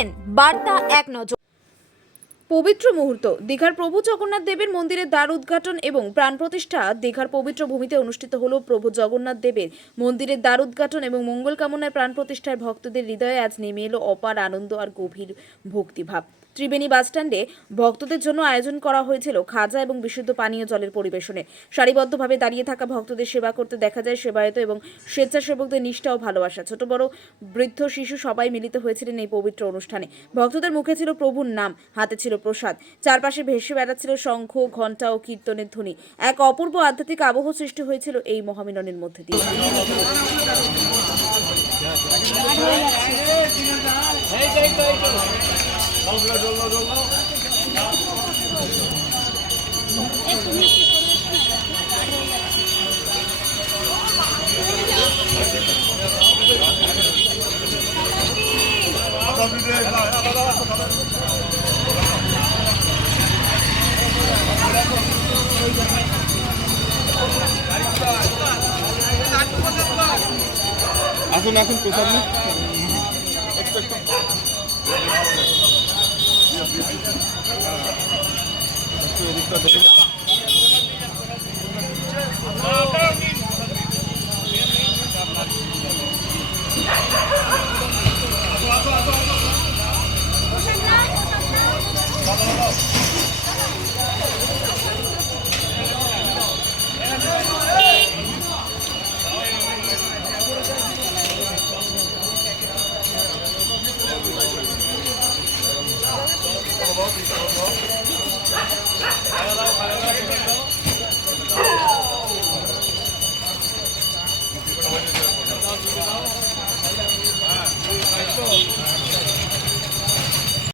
দেখছেন বার্তা এক নজর। পবিত্র মুহূর্ত দীঘার প্রভু জগন্নাথ দেবের মন্দিরের দ্বার উদ্ঘাটন এবং প্রাণ প্রতিষ্ঠা। দীঘার পবিত্র ভূমিতে অনুষ্ঠিত হলো প্রভু জগন্নাথ দেবের মন্দিরের দ্বার উদ্ঘাটন এবং মঙ্গল কামনায় প্রাণ প্রতিষ্ঠার ভক্তদের হৃদয়ে আজ নেমে এলো অপার আনন্দ আর গভীর ভক্তিভাব। ত্রিবেণী বাসস্ট্যান্ডে ভক্তদের জন্য আয়োজন করা হয়েছিল খাজা এবং বিশুদ্ধ পানীয় জলের পরিবেশনে। সারিবদ্ধভাবে দাঁড়িয়ে থাকা ভক্তদের সেবা করতে দেখা যায় সেবায়ত এবং স্বেচ্ছাসেবকদের নিষ্ঠা ও ভালোবাসা। ছোট বড় বৃদ্ধ শিশু সবাই মিলিত হয়েছিলেন এই পবিত্র অনুষ্ঠানে। ভক্তদের মুখে ছিল প্রভুর নাম, হাতে ছিল প্রসাদ, চারপাশে ভেসে বেড়াচ্ছিল শঙ্খ, ঘণ্টা ও কীর্তনের ধ্বনি। এক অপূর্ব আধ্যাত্মিক আবহ সৃষ্টি হয়েছিল এই মহামিলনের মধ্যে দিয়ে। আসুন আসুন প্রসাদ নিন। একটু এদিকটা দেখুন।